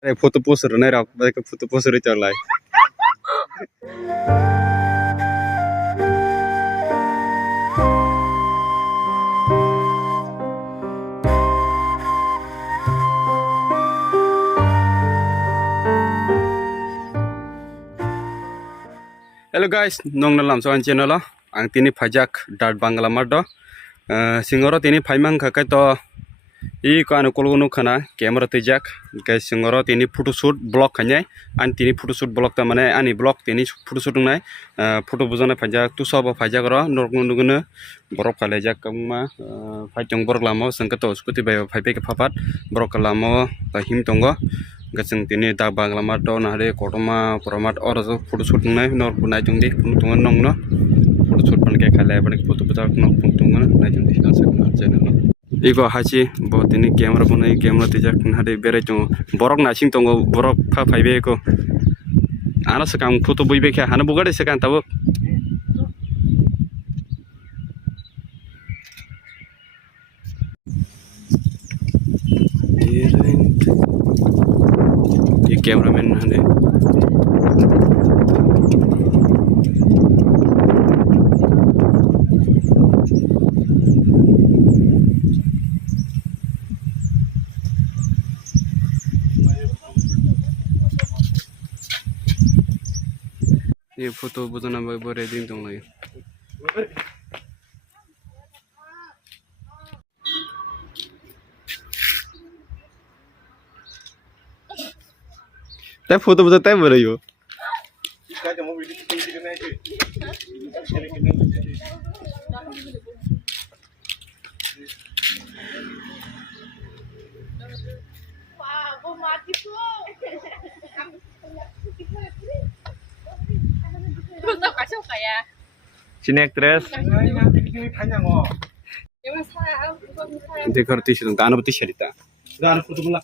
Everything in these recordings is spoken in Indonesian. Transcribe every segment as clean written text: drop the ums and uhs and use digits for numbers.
फोटो पोस्टहरू नै राखेको फोटो पोस्टरै चलाए Hello guys, nong nalam soan channel ang tini pajak dart bangla mardo singoro tini paimang kakai to I ko anu kolgono khana camera tejak guys singoro tini photo shoot block khanyai an tini photo shoot block ta mane ani block tini photo shoot nai photo bujana pajak tu sobo pajak ro norgun nuguno borok khalajak kangma phaichong borok lamo sangka to scooty bai phaipe ke phapat borok lamo ta him tongo gasing tini da bangla mardo nare kotoma promat oro photo shoot nai nor bunai jungdi puntung nong no photo shoot pan ke khalai ban photo bujak no puntung nai jungdi asak channel no Iko haji buat ini kamera pun ini kamera tejak nade bere cuma borok nasing tunggu borok pa paibe ko ana sekarang foto boy beke hana buka deh sekarang tahu ini kameramen nade ये फोटो बुझना बरे दिन दं लयो ता फोटो बुझा ता बरे यो Sini actress. Dekar tisu dong, tanah putih cerita. Tanah foto pula.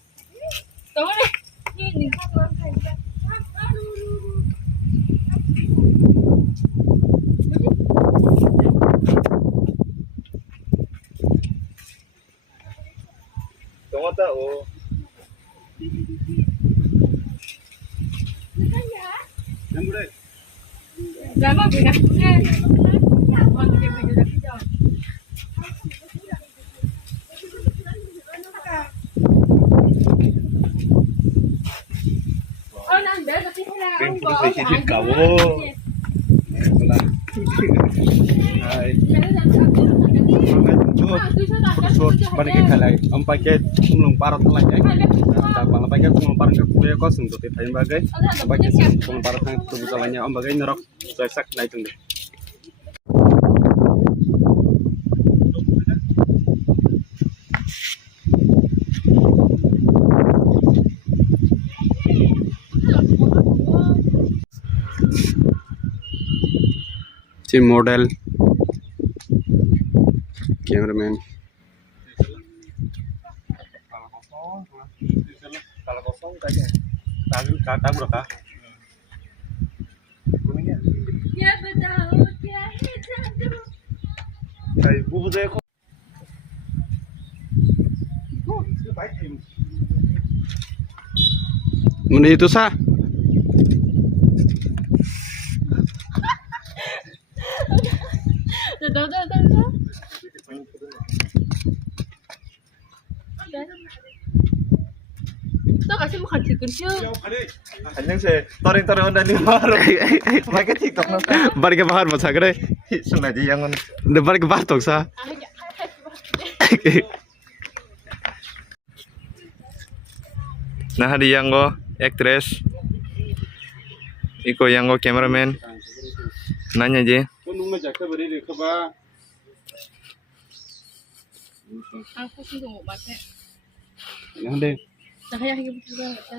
Tunggu tahu. Lama bina. Balik kalai, pakai kumlung parat lagi. Kalau pakai kumlung parat kuliah kos untuk dipakai bagai, pakai kumlung parat yang itu bukannya bagai nerok sesak naik tuh. Si model cameraman kalau kosong tanya kata berapa kuningnya ya betul ya itu saya bubu deh kok mana itu sah Tao kasih makan chicken sih. Anjing sih, toring-toring udah nih baru. Pakai TikTok nang. Balik ke bahar mau sagre. Sengaja yang balik ke bahar tok sa. Nah di yang go actress. Iko yang go cameraman. Nanya aja. Aku sih mau baca. Yang deh. Saya hidup juga baca.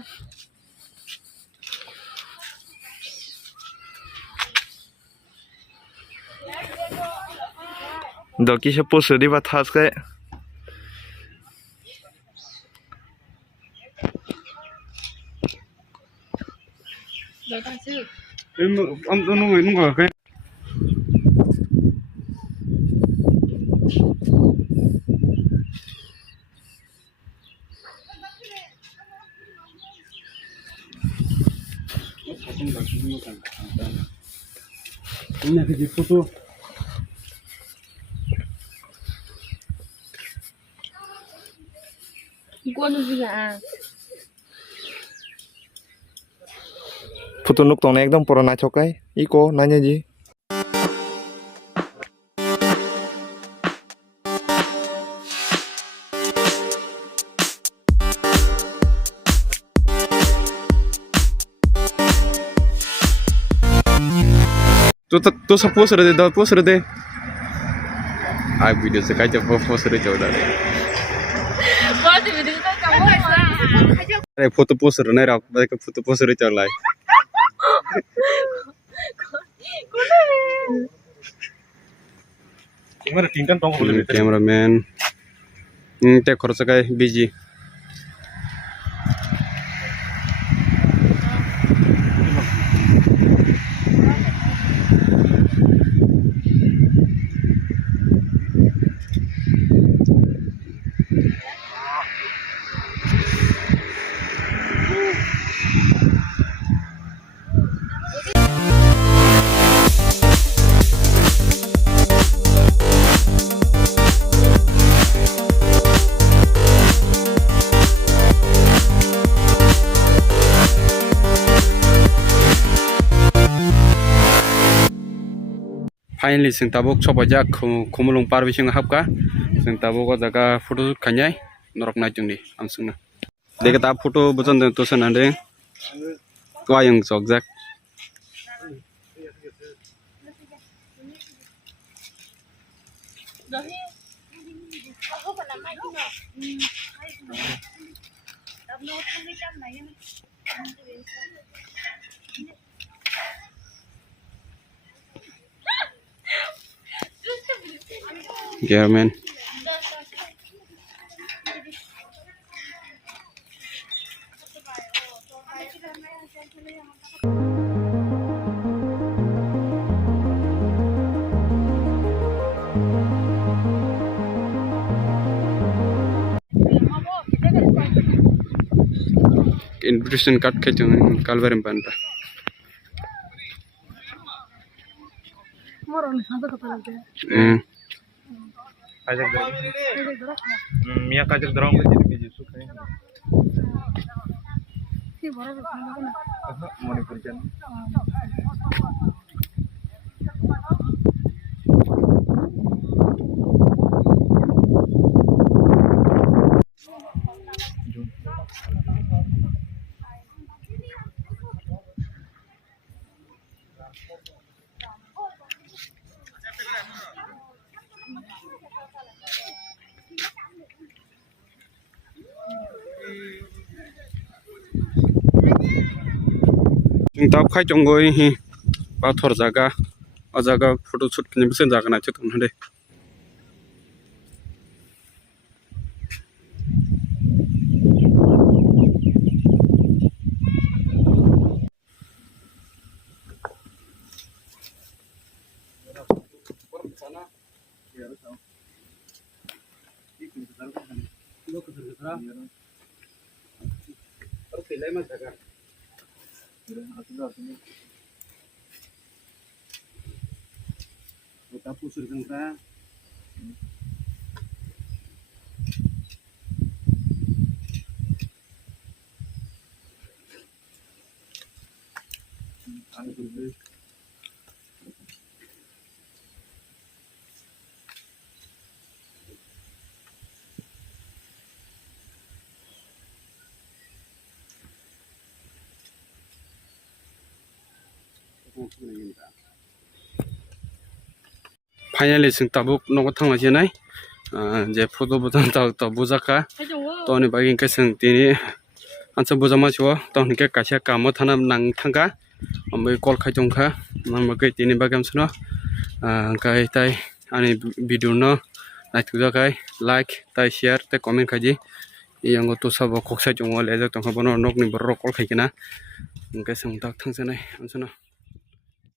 Doki se puso di batas kayak. Nunggu kayak. Ini ada di foto. Gua juga. Foto nuk tong ekdom purana chokai iko nanya ji. Tu sa post rede da post rede. Ai video se kai jab post rede chauda. Gua di video itu kamu. अरे photo post रहे ना आप photo post रहे चल रहा है कैमरामैन ते खर्च का बिजी फाइनली जों ताबुक सबायजा खुमलुं पारबिसिं हाबका जों ताबुक जागा फटो खानाय नरक नायजोंनि आं सोंनो देखा ता फटो बजन तो सनादे वायं जगजाक Yeah, man. Invitation card ke jeng kalverim panda. Moron sangat kepala dia. Kajak dorong. Mia kajak dorong jadi biji suka. Si baru berapa? Manipur jan. Tap khai chongoi hi ba thor jaga a jaga photo shoot kini bisen jaga na chutun hade Kita pusur kengka. Finally जों ताबुक न'आव थांना जेनाय जे फट' बजन ता बुजाका तो नि बागि इनके जों दिनै आनसा बुजा मासिव तो इनके कासिया कामो थाना नां थांगा ओमफ्राय कल खायजंखा मानबागै दिनै बागि आमसनो गाय ताय आंनि भिडिअ न नायथुजाखाय लाइक ताय शेयार ताय कमेन्ट खायदि इयांगो तो साबो खक्साय जंगल एजक तंखा बनो नकनि बर कल खायगोना इनके जों दा थांजानाय आमसनो